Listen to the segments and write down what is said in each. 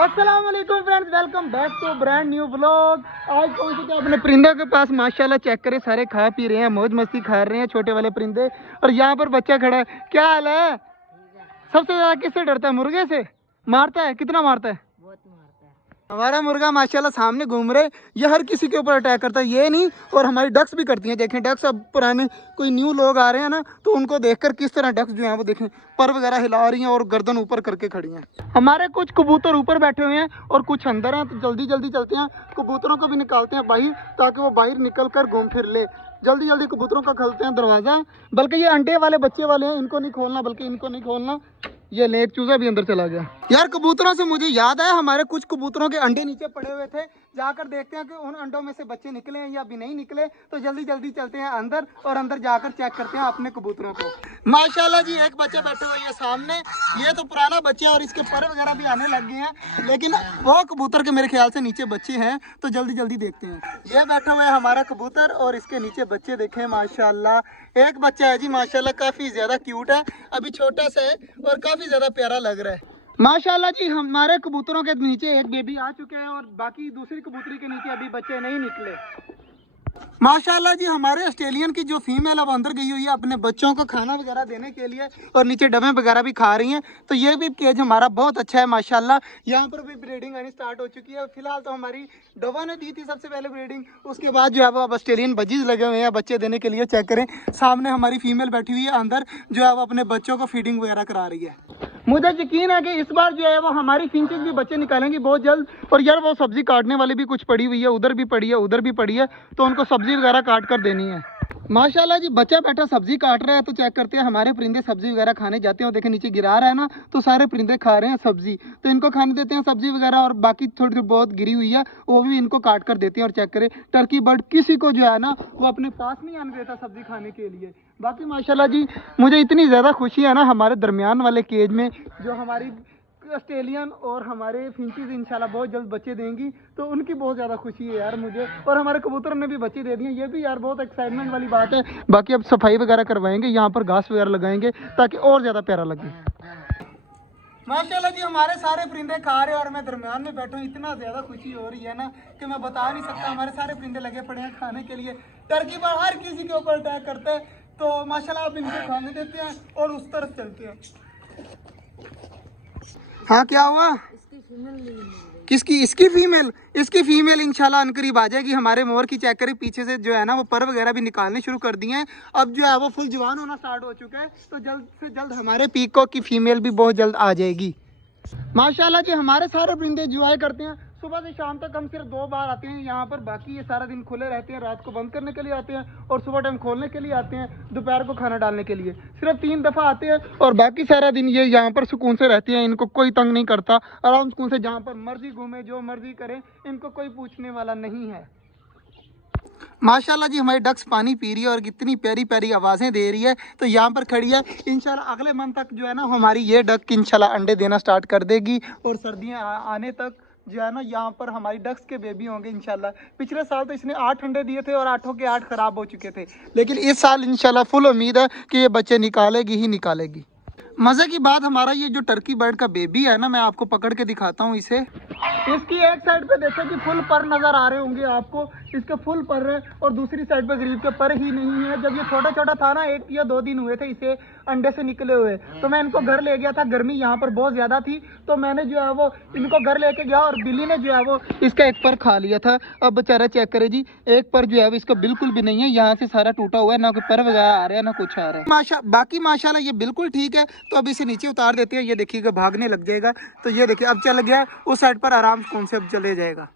अस्सलाम वालेकुम friends, welcome back to brand new vlog. आज पहुंच चुके अपने परिंदों के पास। माशाल्लाह चेक करें, सारे खा पी रहे हैं, मौज मस्ती खा रहे हैं छोटे वाले परिंदे। और यहाँ पर बच्चा खड़ा है। क्या हाल है? सबसे ज्यादा किससे डरता है? मुर्गे से। मारता है? कितना मारता है? बहुत मारता है। हमारा मुर्गा माशाल्लाह सामने घूम रहे। ये हर किसी के ऊपर अटैक करता है, ये नहीं। और हमारी डक्स भी करती हैं। देखें डक्स, अब पुराने कोई न्यू लोग आ रहे हैं ना, तो उनको देखकर किस तरह डक्स जो है वो देखें पर वगैरह हिला रही हैं और गर्दन ऊपर करके खड़ी हैं। हमारे कुछ कबूतर ऊपर बैठे हुए हैं और कुछ अंदर हैं, तो जल्दी जल्दी चलते हैं। कबूतरों को भी निकालते हैं बाहर, ताकि वो बाहर निकल कर घूम फिर ले। जल्दी जल्दी कबूतरों का खोलते हैं दरवाज़ा। बल्कि ये अंडे वाले बच्चे वाले हैं, इनको नहीं खोलना, बल्कि इनको नहीं खोलना। ये ले, एक चूजा भी अंदर चला गया। यार कबूतरों से मुझे याद आया, हमारे कुछ कबूतरों के अंडे नीचे पड़े हुए थे। जाकर देखते हैं कि उन अंडों में से बच्चे निकले हैं या अभी नहीं निकले। तो जल्दी जल्दी चलते हैं अंदर और अंदर जाकर चेक करते हैं अपने कबूतरों को। माशाल्लाह जी, एक बच्चा बैठा हुआ है सामने। ये तो पुराना बच्चा है और इसके पर वगैरह भी आने लग गए हैं, लेकिन वो कबूतर के मेरे ख्याल से नीचे बच्चे हैं। तो जल्दी जल्दी देखते हैं। ये बैठा हुआ है हमारा कबूतर और इसके नीचे बच्चे देखें। माशाल्लाह एक बच्चा है जी, माशाल्लाह काफी ज्यादा क्यूट है, अभी छोटा सा है और काफी ज्यादा प्यारा लग रहा है। माशाल्लाह जी, हमारे कबूतरों के नीचे एक बेबी आ चुके हैं और बाकी दूसरी कबूतरी के नीचे अभी बच्चे नहीं निकले। माशाल्लाह जी, हमारे ऑस्ट्रेलियन की जो फीमेल है वो अंदर गई हुई है अपने बच्चों को खाना वगैरह देने के लिए, और नीचे डबे वगैरह भी खा रही हैं। तो ये भी केज हमारा बहुत अच्छा है माशाल्लाह। यहाँ पर भी ब्रीडिंग आनी स्टार्ट हो चुकी है। फिलहाल तो हमारी डबा ने दी थी सबसे पहले ब्रीडिंग, उसके बाद जो है वो अब ऑस्ट्रेलियन बजीज लगे हुए हैं बच्चे देने के लिए। चेक करें, सामने हमारी फीमेल बैठी हुई है अंदर, जो है वो अपने बच्चों को फीडिंग वगैरह करा रही है। मुझे यकीन है कि इस बार जो है वो हमारी फिंचेस भी बच्चे निकालेंगी बहुत जल्द। और यार वो सब्जी काटने वाली भी कुछ पड़ी हुई है, उधर भी पड़ी है उधर भी पड़ी है, तो उनको सब्जी वगैरह काट कर देनी है। माशाल्लाह जी, बच्चा बैठा सब्जी काट रहा है। तो चेक करते हैं हमारे परिंदे सब्जी वगैरह खाने जाते हैं। और देखें नीचे गिरा रहा है ना, तो सारे परिंदे खा रहे हैं सब्जी। तो इनको खाने देते हैं सब्जी वगैरह, और बाकी थोड़ी थोड़ी बहुत गिरी हुई है वो भी इनको काट कर देते हैं। और चेक करें, टर्की बर्ड किसी को जो है ना वो अपने पास नहीं आने देता सब्जी खाने के लिए। बाकी माशाल्लाह जी, मुझे इतनी ज़्यादा खुशी है ना हमारे दरमियान वाले केज में, जो हमारी ऑस्ट्रेलियन और हमारे फिंचीज इंशाल्लाह बहुत जल्द बच्चे देंगी। तो उनकी बहुत ज़्यादा खुशी है यार मुझे। और हमारे कबूतर ने भी बच्चे दे दिए, ये भी यार बहुत एक्साइटमेंट वाली बात है। बाकी अब सफाई वगैरह करवाएंगे, यहाँ पर घास वगैरह लगाएंगे ताकि और ज़्यादा प्यारा लगे। माशाल्लाह जी, हमारे सारे परिंदे खा रहे हैं और मैं दरमियान में बैठा हूँ। इतना ज़्यादा खुशी हो रही है ना कि मैं बता नहीं सकता। हमारे सारे परिंदे लगे पड़े हैं खाने के लिए। टर्की बर्ड हर किसी के ऊपर अटैक करता है, तो माशाल्लाह आप इनको खाने देते हैं और उस तरफ चलते हैं। हाँ क्या हुआ? इसकी फीमेल नहीं मिल रही। किसकी? इसकी फीमेल। इसकी फीमेल इंशाल्लाह अनकरीब आ जाएगी। हमारे मोर की चेक करें, पीछे से जो है ना वो पर वगैरह भी निकालने शुरू कर दिए हैं। अब जो है वो फुल जवान होना स्टार्ट हो चुका है। तो जल्द से जल्द हमारे पीकॉक की फीमेल भी बहुत जल्द आ जाएगी। माशाल्लाह जी, हमारे सारे परिंदे एंजॉय करते हैं। सुबह से शाम तक हम सिर्फ 2 बार आते हैं यहाँ पर, बाकी ये सारा दिन खुले रहते हैं। रात को बंद करने के लिए आते हैं और सुबह टाइम खोलने के लिए आते हैं, दोपहर को खाना डालने के लिए। सिर्फ 3 दफ़ा आते हैं और बाकी सारा दिन ये यहाँ पर सुकून से रहते हैं। इनको कोई तंग नहीं करता, आराम सुकून से जहाँ पर मर्जी घूमे, जो मर्जी करे, इनको कोई पूछने वाला नहीं है। माशाल्लाह जी, हमारी डक्स पानी पी रही है और कितनी प्यारी प्यारी आवाज़ें दे रही है। तो यहाँ पर खड़ी है। इंशाल्लाह अगले मंथ तक जो है ना हमारी ये डक इंशाल्लाह अंडे देना स्टार्ट कर देगी। और सर्दियाँ आने तक जो है ना यहाँ पर हमारी डक्स के बेबी होंगे इंशाल्लाह। पिछले साल तो इसने 8 अंडे दिए थे और 8 के 8 ख़राब हो चुके थे, लेकिन इस साल इंशाल्लाह फुल उम्मीद है कि ये बच्चे निकालेगी ही निकालेगी। मज़े की बात, हमारा ये जो टर्की बर्ड का बेबी है ना, मैं आपको पकड़ के दिखाता हूँ इसे। इसकी एक साइड पे देखो कि फुल पर नजर आ रहे होंगे आपको, इसके फुल पर है। और दूसरी साइड पे गरीब के पर ही नहीं है। जब ये छोटा छोटा था ना, 1 या 2 दिन हुए थे इसे अंडे से निकले हुए, तो मैं इनको घर ले गया था। गर्मी यहाँ पर बहुत ज्यादा थी, तो मैंने जो है वो इनको घर लेके गया और बिल्ली ने जो है वो इसका एक पर खा लिया था। अब बेचारा चेक करे जी, एक पर जो है वो इसका बिल्कुल भी नहीं है, यहाँ से सारा टूटा हुआ है, ना कोई पर वगैरह आ रहा है ना कुछ आ रहा है। बाकी माशाल्लाह ये बिल्कुल ठीक है। तो अब इसे नीचे उतार देते हैं। ये देखिएगा भागने लग जाएगा। तो ये देखिए अब चल गया उस साइड पर, आराम कौन से अब चले जाएगा।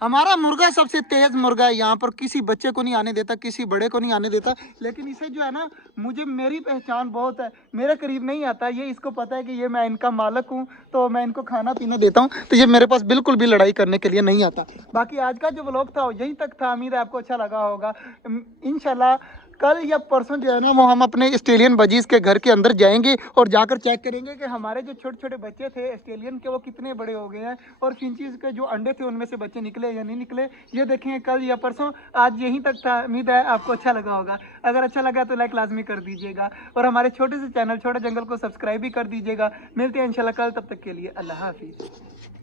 हमारा मुर्गा सबसे तेज मुर्गा है यहाँ पर, किसी बच्चे को नहीं आने देता, किसी बड़े को नहीं आने देता। लेकिन इसे जो है ना, मुझे मेरी पहचान बहुत है, मेरे करीब नहीं आता ये। इसको पता है कि ये मैं इनका मालिक हूँ, तो मैं इनको खाना पीना देता हूँ। तो ये मेरे पास बिल्कुल भी लड़ाई करने के लिए नहीं आता। बाकी आज का जो व्लॉग था यहीं तक था। उम्मीद है आपको अच्छा लगा होगा। इंशाल्लाह कल या परसों जो है ना वो हम अपने ऑस्ट्रेलियन बजीज के घर के अंदर जाएंगे और जाकर चेक करेंगे कि हमारे जो छोटे छोटे बच्चे थे ऑस्ट्रेलियन के, वो कितने बड़े हो गए हैं। और फिंचीज के जो अंडे थे उनमें से बच्चे निकले या नहीं निकले, ये देखेंगे कल या परसों। आज यहीं तक था। उम्मीद है आपको अच्छा लगा होगा। अगर अच्छा लगा तो लाइक लाजमी कर दीजिएगा और हमारे छोटे से चैनल छोटा जंगल को सब्सक्राइब भी कर दीजिएगा। मिलते हैं इंशाल्लाह कल, तब तक के लिए अल्लाह हाफिज़।